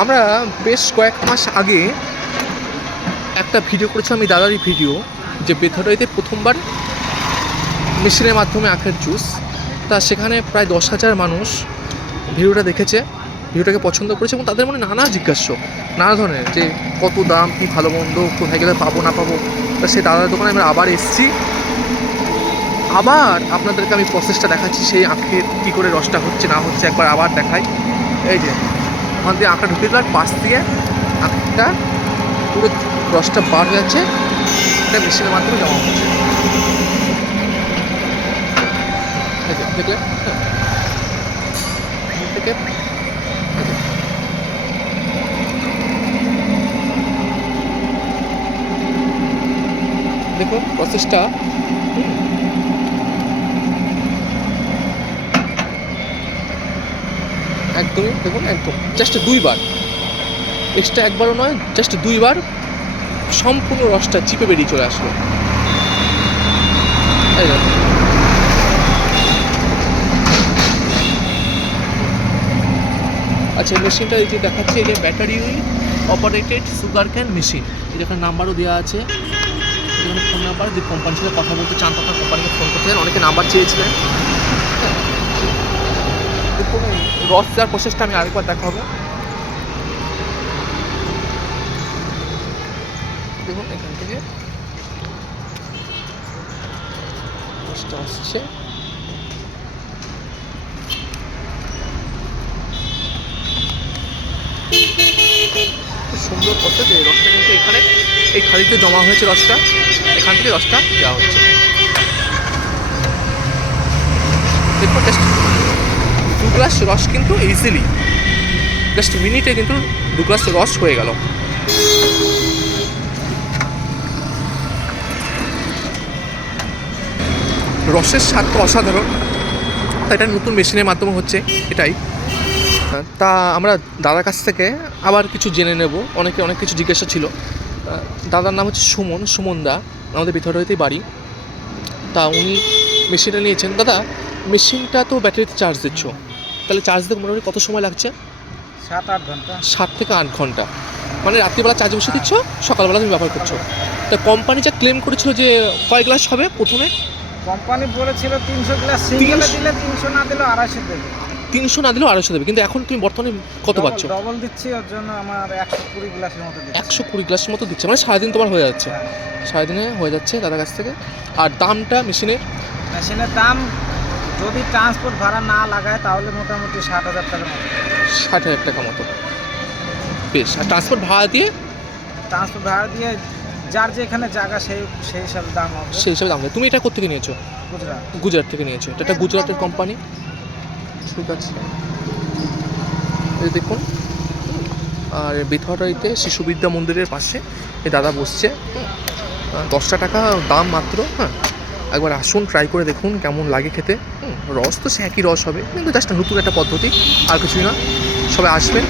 আমরা বেশ কয়েক মাস আগে একটা ভিডিও করেছিলাম আমি দাদারই ভিডিও, যে বেথরাইতে প্রথমবার মেশিনের মাধ্যমে আখের জুস। তা সেখানে প্রায় দশ হাজার মানুষ ভিডিওটা দেখেছে, ভিডিওটাকে পছন্দ করেছে এবং তাদের মনে নানা জিজ্ঞাস্য নানা ধরনের যে কত দাম, কী ভালো মন্দ, কোথায় গেলে পাবো, না পাবো। তা সেই দাদার দোকানে আমরা আবার এসেছি। আবার আপনাদেরকে আমি প্রসেসটা দেখাচ্ছি, সেই আখের কী করে রসটা হচ্ছে, না হচ্ছে একবার আবার দেখাই। এই যে ওখান দিয়ে আঁকটা ঢুকে দিলাম, পাশ দিয়ে আঁকটা পুরো রসটা বার হয়ে যাচ্ছে। এটা মেশিনের মাধ্যমে জমা হচ্ছে। দেখলে? হ্যাঁ। থেকে। দেখুন প্রসেসটা একদমই, দেখুন, একদম। জাস্ট দুইবার। এক্সট্রা একবারও নয় জাস্ট দুইবার সম্পূর্ণ রসটা চিপে বেরিয়ে চলে আসলো। আচ্ছা মেশিনটা এই যে দেখাচ্ছে এটা battery operated sugar cane machine এটা একটা নাম্বারও দেওয়া আছে। এখানে ফোন নাম্বার যে কোম্পানির সাথে কথা বলতে চান তখন কোম্পানিকে ফোন করতে অনেকে নাম্বার চেয়েছিলেন। রস দেওয়ার প্রসেসটা আমি আরেকবার দেখাবো। দেখুন, এখান থেকে রসটা আসছে। সুন্দর প্রসেস এই রসটা কিন্তু এখানে, এই খালিতে জমা হয়েছে রসটা এখান থেকে রসটা দেওয়া হচ্ছে। দেখুন জাস্ট দু গ্লাস রস কিন্তু ইজিলি জাস্ট মিনিটে কিন্তু দু গ্লাস রস হয়ে গেল। রসের স্বাদ তো অসাধারণ। তা এটা নতুন মেশিনের মাধ্যমে হচ্ছে, এটাই। তা আমরা দাদার কাছ থেকে আবার কিছু জেনে নেব। অনেকে অনেক কিছু জিজ্ঞাসা ছিল। দাদার নাম হচ্ছে সুমন সুমন দা, আমাদের ভিতরে হইতেই বাড়ি। তা উনি মেশিনটা নিয়েছেন। দাদা মেশিনটা তো ব্যাটারিতে চার্জ দিচ্ছ। তাহলে চার্জ দিতে মোটামুটি কত সময় লাগছে? সাত আট ঘণ্টা। সাত থেকে আট ঘণ্টা। মানে রাত্রিবেলা চার্জ বসে দিচ্ছ সকালবেলা তুমি ব্যবহার করছ। তা কোম্পানি যা ক্লেম করেছিল যে কয় গ্লাস হবে প্রথমে? কোম্পানি বলেছিল তিনশো গ্লাস সিঙ্গেলে দিলে তিনশো না দিলে আড়াইশো দেবে। তিনশো না দিলেও আড়াইশো দেবে। কিন্তু এখন তুমি বর্তমানে কত পাচ্ছ? ডবল দিচ্ছি ওর জন্য আমার একশো কুড়ি গ্লাসের মতো দিচ্ছি। একশো কুড়ি গ্লাসের মতো দিচ্ছে। মানে সারাদিন তোমার হয়ে যাচ্ছে। হ্যাঁ। সারাদিনে হয়ে যাচ্ছে দাদার কাছ থেকে। আর দামটা মেশিনের মেশিনের দাম যদি ট্রান্সপোর্ট ভাড়া না লাগায় তাহলে মোটামুটি ষাট হাজার টাকা মতো। ষাট হাজার টাকা মতো। বেশ আর ট্রান্সপোর্ট ভাড়া দিয়ে? ট্রান্সপোর্ট ভাড়া দিয়ে যার যেখানে জায়গা সেই সেই হিসাবে দাম হবে। সেই হিসাবে দাম দেয় তুমি এটা কোথেকে নিয়েছো? গুজরাট। গুজরাট থেকে নিয়েছো। এটা একটা গুজরাটের কোম্পানি ঠিক আছে। এই দেখুন। আর বিথরাইতে শিশু বিদ্যা মন্দিরের পাশে এই দাদা বসছে। দশটা টাকা দাম মাত্র। হ্যাঁ। একবার আসুন ট্রাই করে দেখুন কেমন লাগে খেতে। রস তো সে একই রস হবে, কিন্তু জাস্ট নতুন একটা পদ্ধতি, আর কিছুই না। সবাই আসবেন।